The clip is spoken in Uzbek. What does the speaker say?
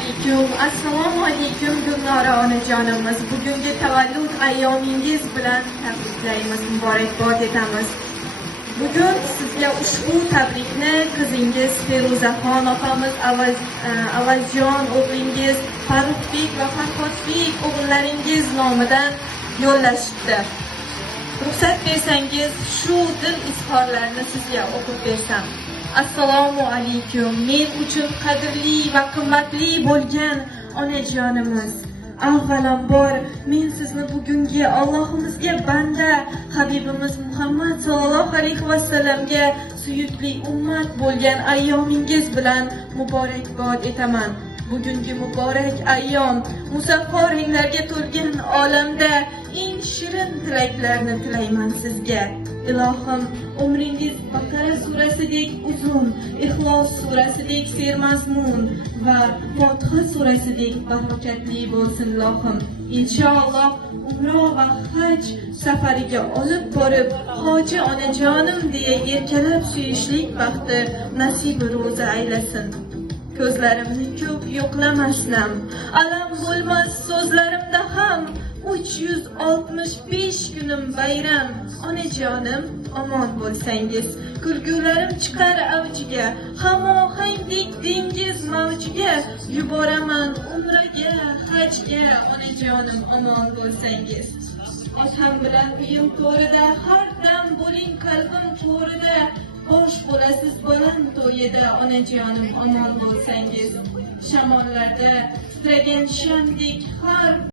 Assalomu alaykum Gulnora onajonimiz. Bugungi tavallud ayyomingiz bilan tabriklaymiz, muborakbod etamiz. Bugun sizga ushbu tabrikni qizingiz Feruzaxon opamiz, Avvaljon o'g'lingiz Farruxbek va Farhodbek o'g'illaringiz nomidan yo'llashibdi. Ruxsat bersangiz, shu dil izhorlarini sizga o'qib bersam. Assalomu alaykum. Men uchun qadrli va qimmatli bo'lgan onajonimiz. Avvalambor men sizni bugungi Allohimizga banda Habibimiz Muhammad sallallohu alayhi vasallamga suyukli ummat bo'lgan ayyomingiz bilan muborakbod etaman. Bugungi muborak ayyom musaffo ranglarga to'lgan olamda eng shirin tilaklarni tilayman sizga. Ilohim, umringiz Baqara surasidek uzun, Ixlos surasidek sermazmun va Fotiha surasidek barakatli bo'lsin ilohim. Inshaalloh umra va haj safariga olib borib, hoji onajonim deya erkalab suyishlik baxti nasib ro'za aylasin. Ko'zlarimni ko'p yo'qlamaslam, alam bo'lmas so'zlarimda ham 365 kunim bayram. Onajonim, omon bo'lsangiz, kulgularim chiqar avjiga, hamohangdek dengiz mavjiga, yuboraman umraga, hajga. Onajonim, omon bo'lsangiz. Otam bilan uyim to'rida, har dam bo'ling qalbim to'rida. Bosh bo'lasiz baland to'yida, onajonim, omon bo'lsangiz. Shamollarda titragan shamdek har